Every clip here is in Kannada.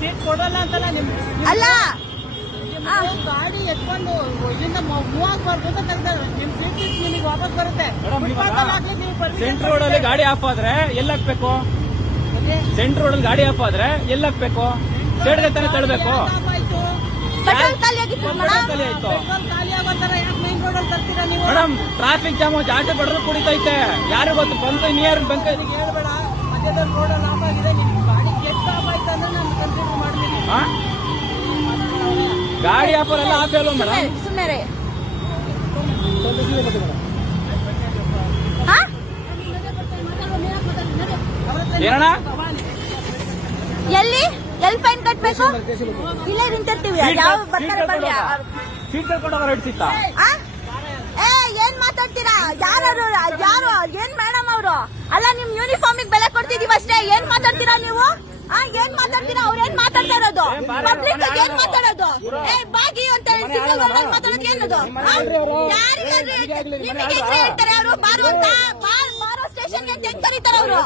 ಸೀಟ್ ಕೊಡಲ್ಲ ಅಂತಲ್ಲ ನಿಮ್ ಅಲ್ಲ ಗಾಡಿ ಎತ್ಕೊಂಡು ಇಲ್ಲಿಂದ ಮೂವ್ ಆಗ್ಬಾರ್ದು ಅಂತ ತೆಗ್ದಾರೆ. ನಿಮ್ ಸೀಟ್ ನಿಮಗೆ ವಾಪಸ್ ಬರುತ್ತೆ. ಸೆಂಟ್ರ್ ರೋಡ್ ಅಲ್ಲಿ ಗಾಡಿ ಆಫ್ ಆದ್ರೆ ಎಲ್ಲ ಹಾಕ್ಬೇಕು. ಸೆಂಟ್ರ್ ರೋಡ್ ಅಲ್ಲಿ ಗಾಡಿ ಆಫ್ ಆದ್ರೆ ಎಲ್ಲ ಹಾಕ್ಬೇಕು. ಸೈಡ್ಗೆ ತಾನೇ ತಳ್ಬೇಕು. ಪೆಟ್ರೋಲ್ ಖಾಲಿ ಆಗಿತ್ತು ಖಾಲಿ ಆಯ್ತು ಖಾಲಿ ಆಗೋ ತರ ಯಾಕೆ ಮೈನ್ ರೋಡ್ ಅಲ್ಲಿ ತರ್ತೀರಾ ನೀವು? ಮೇಡಮ್, ಟ್ರಾಫಿಕ್ ಜಾಮ್ ಜಾಸ್ತಿ ಪೆಟ್ರೋಲ್ ಕುಡಿತೈತೆ. ಯಾರು ಗೊತ್ತು ಬಂತು ನಿಯರ್ ಬಂಕ ಹೇಳ್ಬೇಡ. ಮಧ್ಯದಲ್ಲಿ ರೋಡ್ ಅಲ್ಲಿ ಆಫ್ ಆಗಿದೆ. ನಿಮ್ ಗಾಡಿ ಎಷ್ಟು ಆಫ್ ಆಯ್ತು ಅಂದ್ರೆ ನಾನು ಕನ್ಸಿಡರ್ ಮಾಡ್ತೀನಿ. ಗಾಡಿ ಆಫರ್ ಎಲ್ಲ ಆಫ್ ಅಲ್ವಾ ಮೇಡಮ್? ಸುಮ್ಮನೆ ಏನಣ್ಣ? ಎಲ್ಲಿ ಫೈನ್ ಕಟ್ಬೇಕು? ಇಲ್ಲೇ ನಿಂತಿರ್ತೀವಿ. ಯಾವ ಬರ್ತಾರೆ ಬರ್ಲಿ. ಸೀಟ್ ಕಳ್ಕೊಂಡು ಹೋಗೋರು ಹಿಡ್ಸಿತ್ತ? ಏನ್ ಮಾತಾಡ್ತೀರಾ? ಯಾರು ಏನ್ ಮೇಡಮ್ ಅವರು? ಅಲ್ಲ ನಿಮ್ ಯೂನಿಫಾರ್ಮಿಗೆ ಬೆಲೆ ಕೊಡ್ತಿದೀವಿ ಅಷ್ಟೇ. ಏನ್ ಮಾತಾಡ್ತೀರಾ ನೀವು? ಏನ್ ಮಾತಾಡ್ತೀರಾ? ಅವ್ರ ಏನ್ ಮಾತಾಡ್ತಾ ಇರೋದು? ಪಬ್ಲಿಕ್ ಏನ್ ಮಾತಾಡೋದು? ಬಾಗಿ ಅಂತ ಸಿಂಗಲ್ ವರ್ಡ್ ಮಾತಾಡೋದು ಏನದು? ನಿಮಗೆ ಹೇಳ್ತಾರೆ ಅವರು ಬಾರು ಅಂತ. ಬಾರೋ ಸ್ಟೇಷನ್ ಅಂತ ಹೆಂಗ್ ಕರೀತಾರೆ ಅವರು?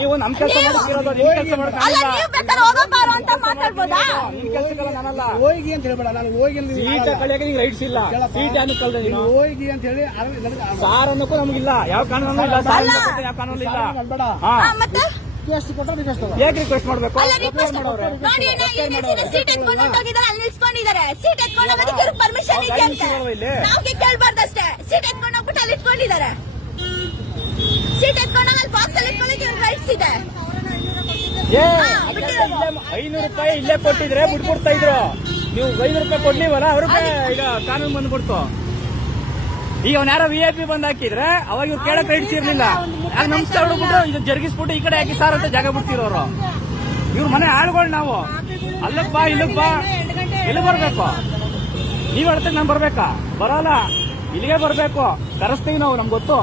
ನೀವು ನಮ್ ಕೆಲಸ ಮಾಡ್ತಿರೋದು, ನಿಮ್ ಕೆಲಸ ಅಲ್ಲ, ನೀವು ಬೇಕಾದ್ರೆ ಹೋಗೋ ಬಾರೋ ಅಂತ ಮಾತಾಡ್ಬೋದಾ? ನಿಮ್ ಕೆಲಸಕ್ಕೆಲ್ಲ ನಾನಲ್ಲ. ಹೋಗಿ ಅಂತ ಹೇಳ್ಬೇಡ. ನಾನು ಹೋಗಿ ಸೀಟ್ ಕಳಿಯಕ್ಕೆ ನಿಂಗೆ ರೈಟ್ಸ್ ಇಲ್ಲ. ಸೀಟ್ ಏನು ಕಳ್ದೆ ನೀನು? ಹೋಗಿ ಅಂತ ಹೇಳಿ ಸಾರ್ ಅನ್ನಕ್ಕೂ ನಮಗಿಲ್ಲ. ಯಾವ ಕಾನೂನು ಇಲ್ಲ. ಸಾರ್ ಅನ್ನಕ್ಕೂ ಯಾವ ಕಾನೂನು ಇಲ್ಲ. ಮತ್ತೆ ಹೇಗೆ ರಿಕ್ವೆಸ್ಟ್ ಮಾಡ್ಬೇಕು? ಅಲ್ಲ, ರಿಕ್ವೆಸ್ಟ್ ನೋಡಿ. ಸೀಟ್ ಎತ್ಕೊಂಡು ಹೋಗಿದ್ದಾರೆ, ಅಲ್ಲಿ ನಿಲ್ಸ್ಕೊಂಡಿದ್ದಾರೆ. ಸೀಟ್ ಎತ್ಕೊಂಡು ಹೋಗೋದಕ್ಕೆ ಪರ್ಮಿಷನ್ ಇದೆಯಂತೆ. ನಾವ್ಗೆ ಕೇಳ್ಬಾರ್ದಷ್ಟೇ. ಸೀಟ್ ಎತ್ಕೊಂಡು ಹೋಗ್ಬಿಟ್ಟು ಅಲ್ಲಿ ಇಟ್ಕೊಂಡಿದ್ದಾರೆ. ಸೀಟ್ ಎತ್ಕೊಂಡು ಅಲ್ಲಿ ಬಾಕ್ಸ್ ಅಲ್ಲಿ ಇಟ್ಕೊಳ್ಳೋಕೆ ರೈಟ್ಸ್ ಇದೆ. 500 ರೂಪಾಯಿ ಇಲ್ಲೇ ಕೊಟ್ಟಿದ್ರೆ ಬಿಟ್ಬಿಡ್ತಾ ಇದ್ರು. ನೀವು 500 ರೂಪಾಯಿ ಕೊಡ್ಲಿವಲ್ಲ, ಅವ್ರಿಗೆ ಈಗ ಕಾನೂನು ಬಂದ್ಬಿಡ್ತು. ಈಗ ಅವ್ನ ಯಾರೋ VIP ಬಂದ್ ಹಾಕಿದ್ರೆ ಅವಾಗ ಇವ್ರು ಕೇಳಕ್ ರೈಟ್ಸ್ ಇರ್ಲಿಲ್ಲ. ಆಗ ನಮಸ್ಕಾರ ಹೊಡ್ಬಿಟ್ಟು ಇದು ಜರುಗಿಸ್ಬಿಟ್ಟು ಈ ಕಡೆ ಹಾಕಿ ಸಾರ್ ಅಂತ ಜಾಗ ಬಿಡ್ತಿರೋರು. ಇವ್ರ ಮನೆ ಆಳುಗಳು ನಾವು. ಅಲ್ಲಕ್ ಬಾ ಇಲ್ಲಕ್ ಬಾ. ಎಲ್ಲಿ ಬರ್ಬೇಕು? ನೀವ್ ಹೇಳ್ತಕ್ಕೆ ನಾನ್ ಬರ್ಬೇಕಾ? ಬರಲ್ಲ. ಇಲ್ಲಿಗೆ ಬರ್ಬೇಕು. ಕರೆಸ್ತೀವಿ ನಾವು. ನಮ್ಗೆ ಗೊತ್ತು.